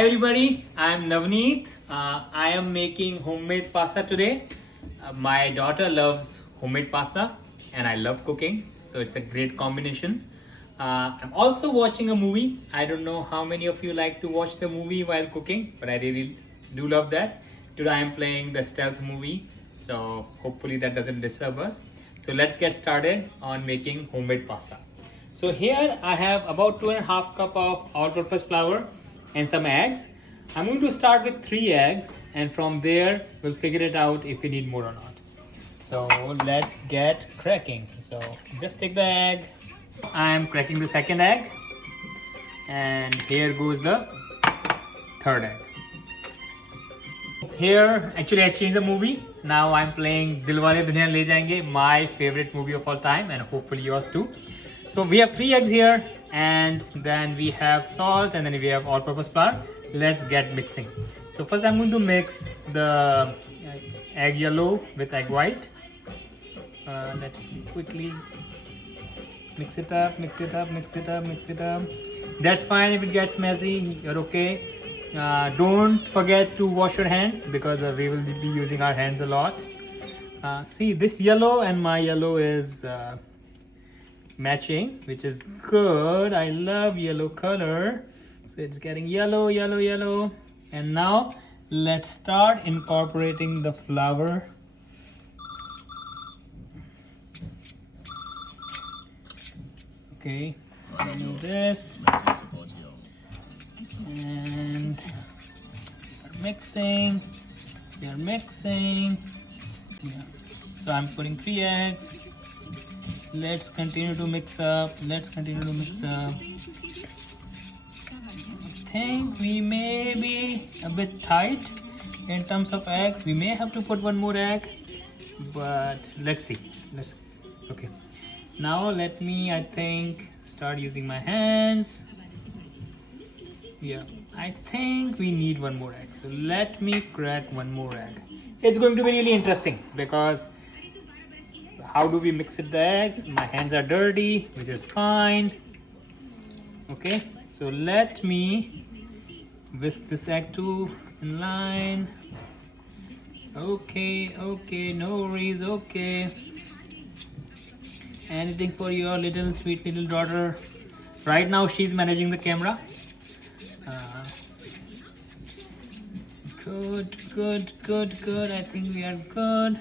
Hi everybody, I'm Navneet. I am making homemade pasta today. My daughter loves homemade pasta and I love cooking, so it's a great combination. I'm also watching a movie. I don't know how many of you like to watch the movie while cooking, but I really do love that. Today I am playing the stealth movie, so hopefully that doesn't disturb us. So let's get started on making homemade pasta. So here I have about 2.5 cup of all-purpose flour and some eggs. I'm going to start with 3 eggs and from there we'll figure it out if we need more or not. So let's get cracking. So just take the egg. I'm cracking the second egg and here goes the third egg. Here actually I changed the movie. Now I'm playing Dilwale Dulhania Le Jayenge, my favorite movie of all time and hopefully yours too. So we have 3 eggs here and then we have salt and then we have all-purpose flour. Let's get mixing. So first I'm going to mix the egg yellow with egg white. Let's quickly mix it up, mix it up, mix it up, mix it up. That's fine if it gets messy, you're okay. Don't forget to wash your hands because we will be using our hands a lot. See, this yellow and my yellow is matching, which is good. I love yellow color. So it's getting yellow, yellow, yellow. And now let's start incorporating the flour. Okay, do this. And we're mixing. We're mixing. Yeah. So I'm putting 3 eggs. Let's continue to mix up. Let's continue to mix up. I think we may be a bit tight in terms of eggs. We may have to put 1 more egg, but let's see. Okay. Now let me, I think, start using my hands. Yeah, I think we need 1 more egg. So let me crack 1 more egg. It's going to be really interesting because how do we mix it the eggs? My hands are dirty, which is fine. Okay, so let me whisk this egg too in line. Okay, no worries, okay. Anything for your little sweet little daughter. Right now she's managing the camera. Good. I think we are good.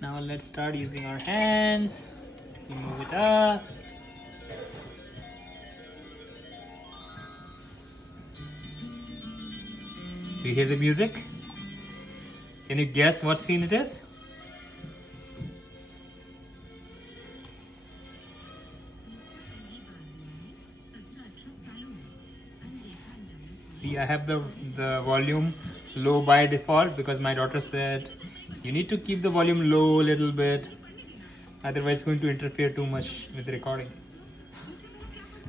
Now let's start using our hands. We move it up. Do you hear the music? Can you guess what scene it is? See, I have the volume low by default because my daughter said you need to keep the volume low a little bit, otherwise it's going to interfere too much with the recording.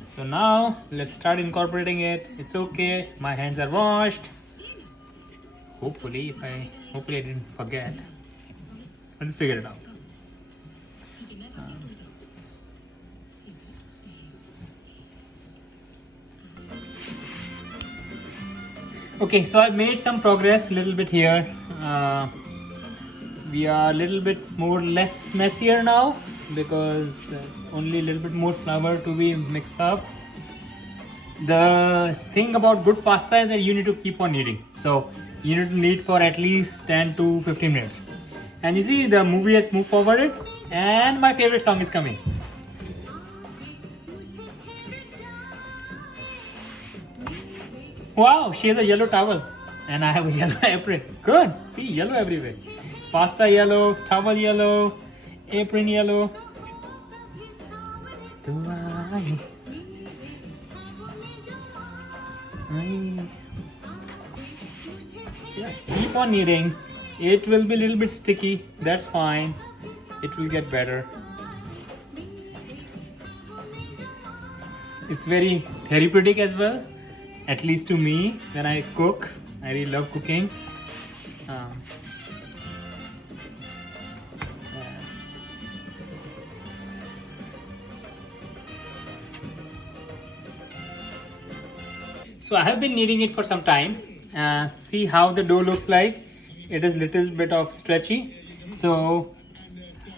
So now let's start incorporating it. It's okay, my hands are washed. Hopefully I didn't forget. I'll figure it out. Okay, so I made some progress a little bit here. We are a little bit less messier now because only a little bit more flour to be mixed up. The thing about good pasta is that you need to keep on kneading. So you need to knead for at least 10 to 15 minutes. And you see the movie has moved forward and my favorite song is coming. Wow, she has a yellow towel and I have a yellow apron. Good. See, yellow everywhere. Pasta yellow, towel yellow, apron yellow. Yeah, keep on kneading. It will be a little bit sticky. That's fine. It will get better. It's very therapeutic as well. At least to me, when I cook, I really love cooking. So I have been kneading it for some time. See how the dough looks like. It is little bit of stretchy. So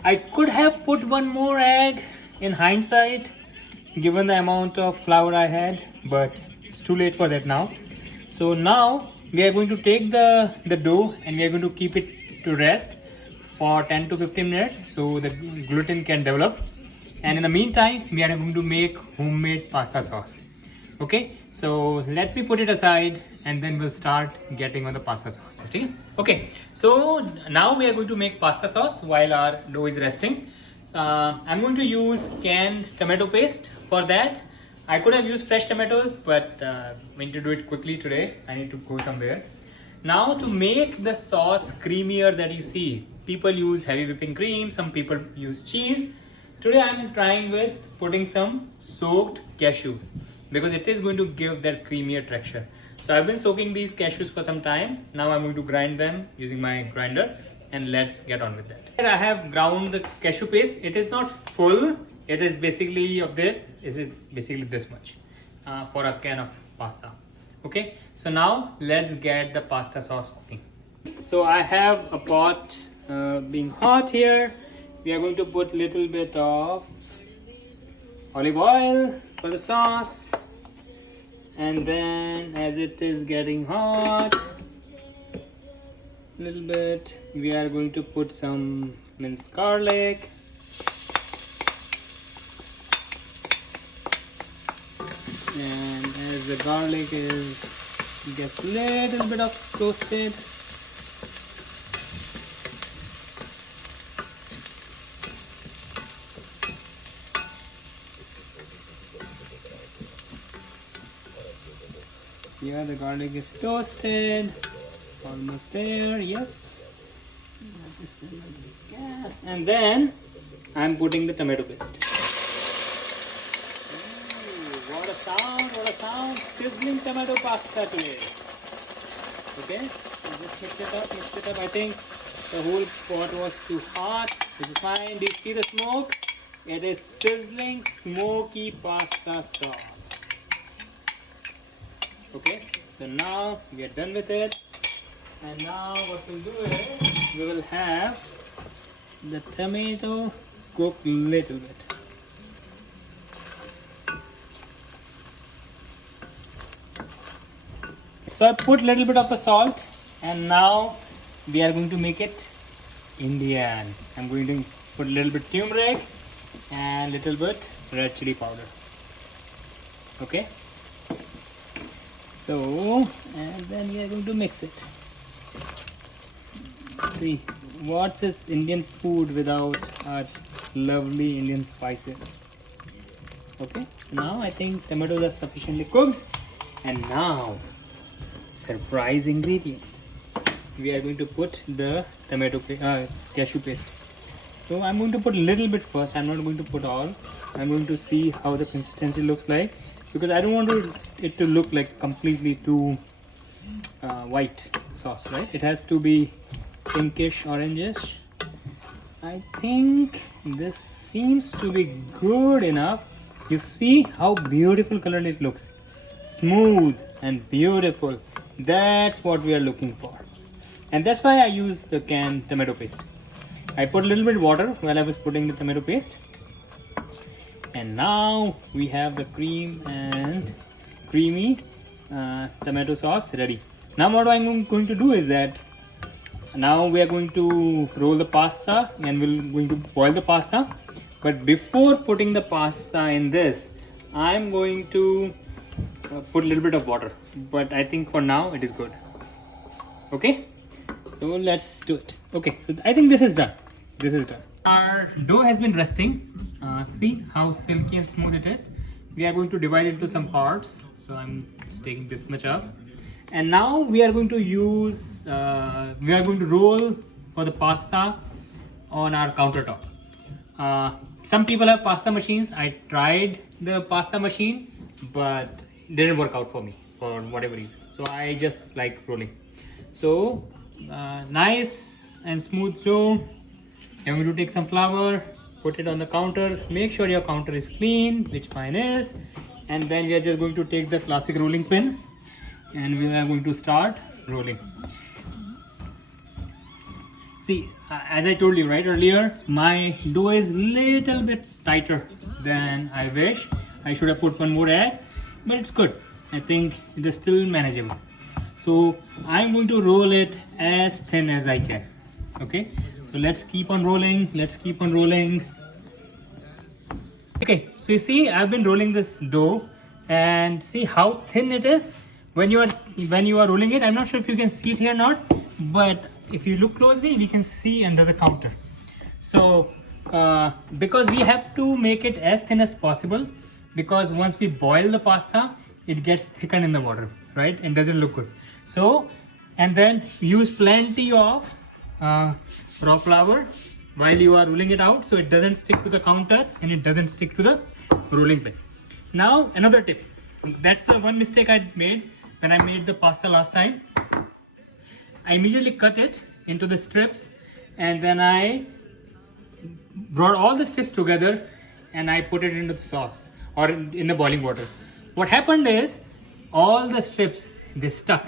I could have put one more egg in hindsight, given the amount of flour I had, but it's too late for that now. So now we are going to take the dough and we are going to keep it to rest for 10 to 15 minutes so the gluten can develop. And in the meantime, we are going to make homemade pasta sauce. Okay, so let me put it aside and then we'll start getting on the pasta sauce. Okay, so now we are going to make pasta sauce while our dough is resting. I'm going to use canned tomato paste for that. I could have used fresh tomatoes, but I need to do it quickly today. I need to go somewhere. Now to make the sauce creamier that you see, people use heavy whipping cream, some people use cheese. Today I'm trying with putting some soaked cashews because it is going to give that creamier texture. So I've been soaking these cashews for some time. Now I'm going to grind them using my grinder and let's get on with that. Here I have ground the cashew paste. It is not full. It is basically of this. This is basically this much for a can of pasta. Okay, so now let's get the pasta sauce cooking. So I have a pot being hot here. We are going to put little bit of olive oil for the sauce, and then as it is getting hot little bit, we are going to put some minced garlic, and as the garlic gets little bit of toasted, yeah, the garlic is toasted, almost there, yes. Gas. And then I'm putting the tomato paste. Ooh, what a sound, sizzling tomato pasta today. Okay, so just mix it up. I think the whole pot was too hot, which is fine. Do you see the smoke? It is sizzling smoky pasta sauce. Okay, so now we are done with it, and now what we'll do is we will have the tomato cook little bit. So I put little bit of the salt, and now we are going to make it Indian. I'm going to put a little bit turmeric and little bit red chili powder. Okay. So, and then we are going to mix it. See, what's this Indian food without our lovely Indian spices? Okay, so now I think tomatoes are sufficiently cooked. And now, surprise ingredient. We are going to put the cashew paste. So I'm going to put a little bit first. I'm not going to put all. I'm going to see how the consistency looks like, because I don't want it to look like completely too white sauce, right? It has to be pinkish, orangish. I think this seems to be good enough. You see how beautiful color it looks. Smooth and beautiful. That's what we are looking for. And that's why I use the canned tomato paste. I put a little bit of water while I was putting the tomato paste. And now we have the cream and creamy tomato sauce ready. Now what I'm going to do is that now we are going to roll the pasta and we're going to boil the pasta. But before putting the pasta in this, I'm going to put a little bit of water. But I think for now it is good. Okay, so let's do it. Okay, so I think this is done. Our dough has been resting. See how silky and smooth it is. We are going to divide it into some parts. So I'm just taking this much up. And now we are going to roll for the pasta on our countertop. Some people have pasta machines. I tried the pasta machine, but it didn't work out for me for whatever reason. So I just like rolling. So nice and smooth dough. I'm going to take some flour, put it on the counter. Make sure your counter is clean, which mine is. And then we are just going to take the classic rolling pin and we are going to start rolling. See, as I told you right earlier, my dough is little bit tighter than I wish. I should have put one more egg, but it's good. I think it is still manageable. So I'm going to roll it as thin as I can. Okay, so let's keep on rolling. Let's keep on rolling. Okay, so you see, I've been rolling this dough, and see how thin it is when you are rolling it. I'm not sure if you can see it here or not, but if you look closely, we can see under the counter. So because we have to make it as thin as possible, because once we boil the pasta, it gets thickened in the water, right? And doesn't look good. So, and then use plenty of raw flour while you are rolling it out, so it doesn't stick to the counter and it doesn't stick to the rolling pin. Now another tip, that's the one mistake I made when I made the pasta last time. I immediately cut it into the strips, and then I brought all the strips together and I put it into the sauce or in the boiling water. What happened is all the strips, they stuck.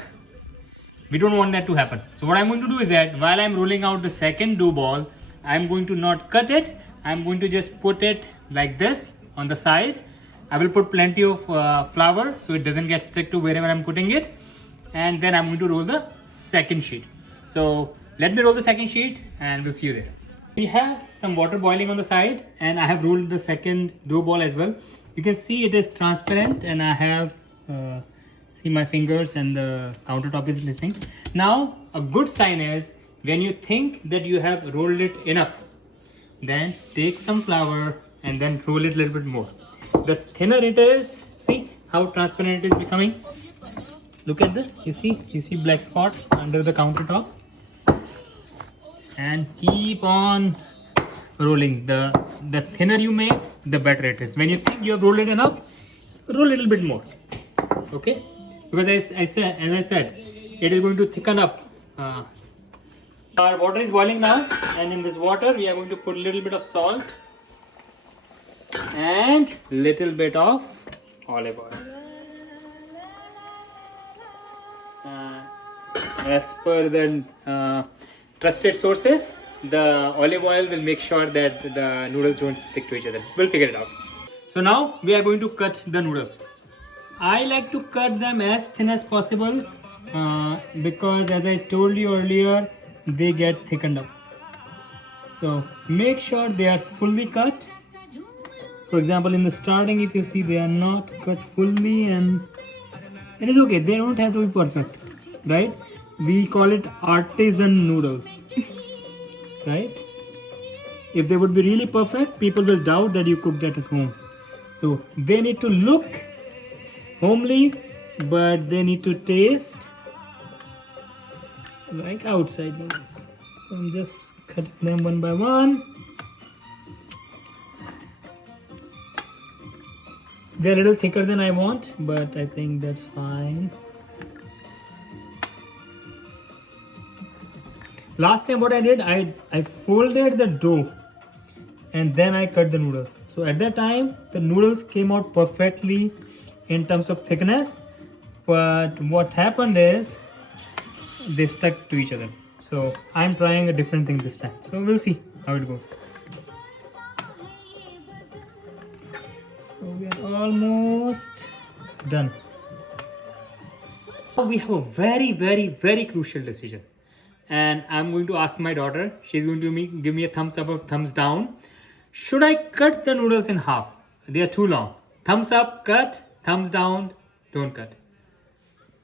We don't want that to happen. So what I'm going to do is that while I'm rolling out the second dough ball, I'm going to not cut it. I'm going to just put it like this on the side. I will put plenty of flour so it doesn't get stuck to wherever I'm putting it. And then I'm going to roll the second sheet. So let me roll the second sheet and we'll see you there. We have some water boiling on the side, and I have rolled the second dough ball as well. You can see it is transparent, and I have see my fingers and the countertop is listening. Now a good sign is when you think that you have rolled it enough, then take some flour and then roll it a little bit more. The thinner it is, see how transparent it is becoming. Look at this, you see black spots under the countertop. And keep on rolling. The thinner you make, the better it is. When you think you have rolled it enough, roll a little bit more. Okay, because as I said, it is going to thicken up. Our water is boiling now, and in this water we are going to put a little bit of salt and little bit of olive oil. As per the trusted sources, the olive oil will make sure that the noodles don't stick to each other. We'll figure it out. So now we are going to cut the noodles. I like to cut them as thin as possible because, as I told you earlier, they get thickened up. So make sure they are fully cut. For example, in the starting, if you see, they are not cut fully, and it is okay. They don't have to be perfect, right? We call it artisan noodles, right? If they would be really perfect, people will doubt that you cooked that at home. So they need to look homely, but they need to taste like outside noodles. So I'm just cutting them one by one. They're a little thicker than I want, but I think that's fine. Last time what I did, I folded the dough and then I cut the noodles. So at that time, the noodles came out perfectly in terms of thickness. But what happened is, they stuck to each other. So I'm trying a different thing this time. So we'll see how it goes. So we are almost done. Now we have a very, very, very crucial decision. And I'm going to ask my daughter. She's going to give me a thumbs up or thumbs down. Should I cut the noodles in half? They are too long. Thumbs up, cut. Thumbs down, don't cut.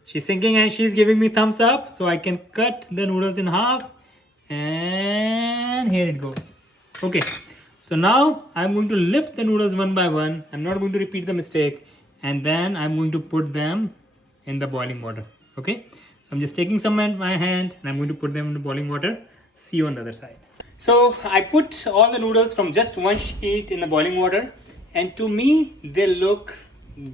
She's thinking and she's giving me thumbs up, so I can cut the noodles in half. And here it goes. Okay, so now I'm going to lift the noodles one by one. I'm not going to repeat the mistake. And then I'm going to put them in the boiling water. Okay. I'm just taking some in my hand and I'm going to put them in the boiling water. See you on the other side. So I put all the noodles from just one sheet in the boiling water, and to me they look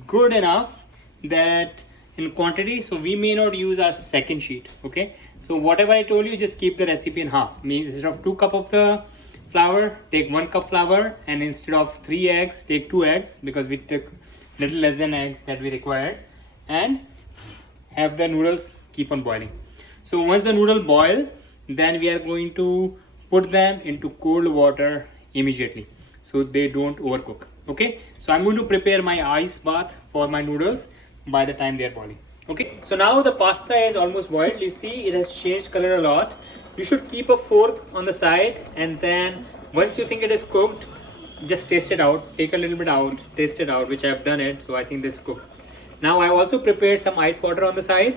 good enough that in quantity, so we may not use our second sheet. Okay, so whatever I told you, just keep the recipe in half. Means instead of 2 cups of the flour, take 1 cup flour, and instead of 3 eggs, take 2 eggs, because we took little less than eggs that we required. And have the noodles keep on boiling. So once the noodle boil, then we are going to put them into cold water immediately so they don't overcook. Okay, so I'm going to prepare my ice bath for my noodles by the time they are boiling. Okay, so now the pasta is almost boiled. You see it has changed color a lot. You should keep a fork on the side, and then once you think it is cooked, just taste it out, take a little bit out, taste it out, which I have done it, so I think this is cooked. Now I also prepared some ice water on the side.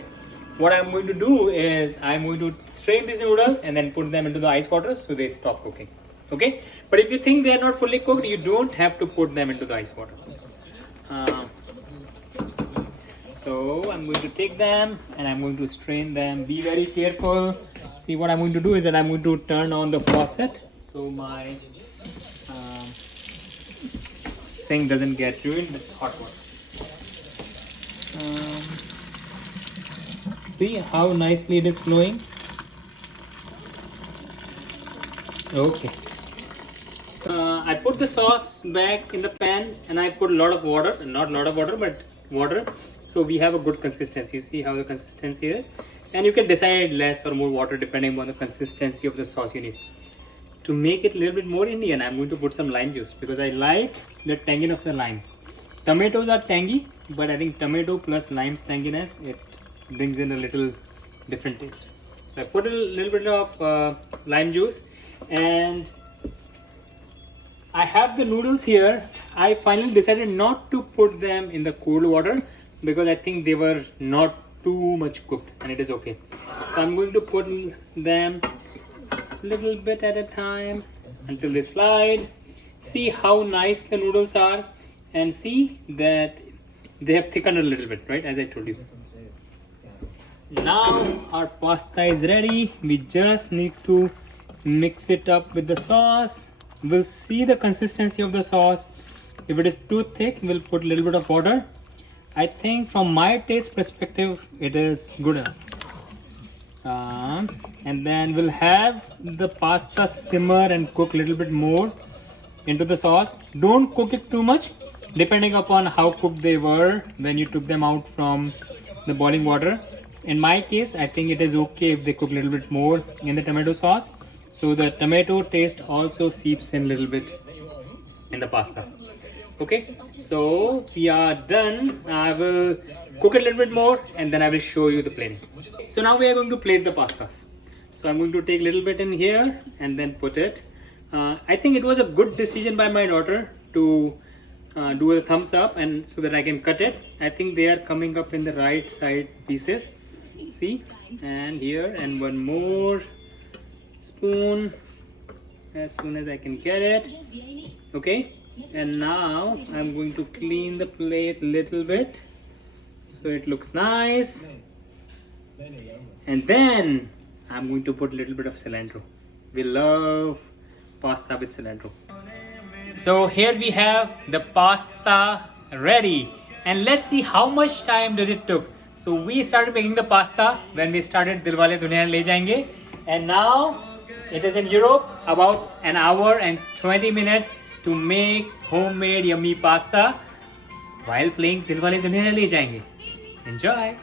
What I'm going to do is I'm going to strain these noodles and then put them into the ice water so they stop cooking. Okay, but if you think they are not fully cooked, you don't have to put them into the ice water. So I'm going to take them and I'm going to strain them. Be very careful. See, what I'm going to do is that I'm going to turn on the faucet so my sink doesn't get ruined with hot water. See how nicely it is flowing. Okay. I put the sauce back in the pan and I put a lot of water, not a lot of water, but water, so we have a good consistency. You see how the consistency is, and you can decide less or more water depending on the consistency of the sauce you need. To make it a little bit more Indian, I'm going to put some lime juice because I like the tanginess of the lime. Tomatoes are tangy, but I think tomato plus lime's tanginess, it brings in a little different taste. So I put a little bit of lime juice, and I have the noodles here. I finally decided not to put them in the cold water because I think they were not too much cooked, and it is okay. So I'm going to put them a little bit at a time until they slide. See how nice the noodles are, and see that they have thickened a little bit, right, as I told you. Now our pasta is ready. We just need to mix it up with the sauce. We'll see the consistency of the sauce. If it is too thick, we'll put a little bit of water. I think from my taste perspective, it is good enough. And then we'll have the pasta simmer and cook a little bit more into the sauce. Don't cook it too much, depending upon how cooked they were when you took them out from the boiling water. In my case, I think it is okay if they cook a little bit more in the tomato sauce, so the tomato taste also seeps in a little bit in the pasta. Okay, so we are done. I will cook it a little bit more and then I will show you the plating. So now we are going to plate the pastas. So I'm going to take a little bit in here and then put it. I think it was a good decision by my daughter to do a thumbs up and so that I can cut it. I think they are coming up in the right side pieces. See, and here, and one more spoon as soon as I can get it. Okay, and now I'm going to clean the plate a little bit so it looks nice, and then I'm going to put a little bit of cilantro. We love pasta with cilantro. So here we have the pasta ready, and let's see how much time does it took. So we started making the pasta when we started Dilwale Dulhania Le Jayenge, and now it is in Europe about an hour and 20 minutes to make homemade yummy pasta while playing Dilwale Dulhania Le Jayenge. Enjoy!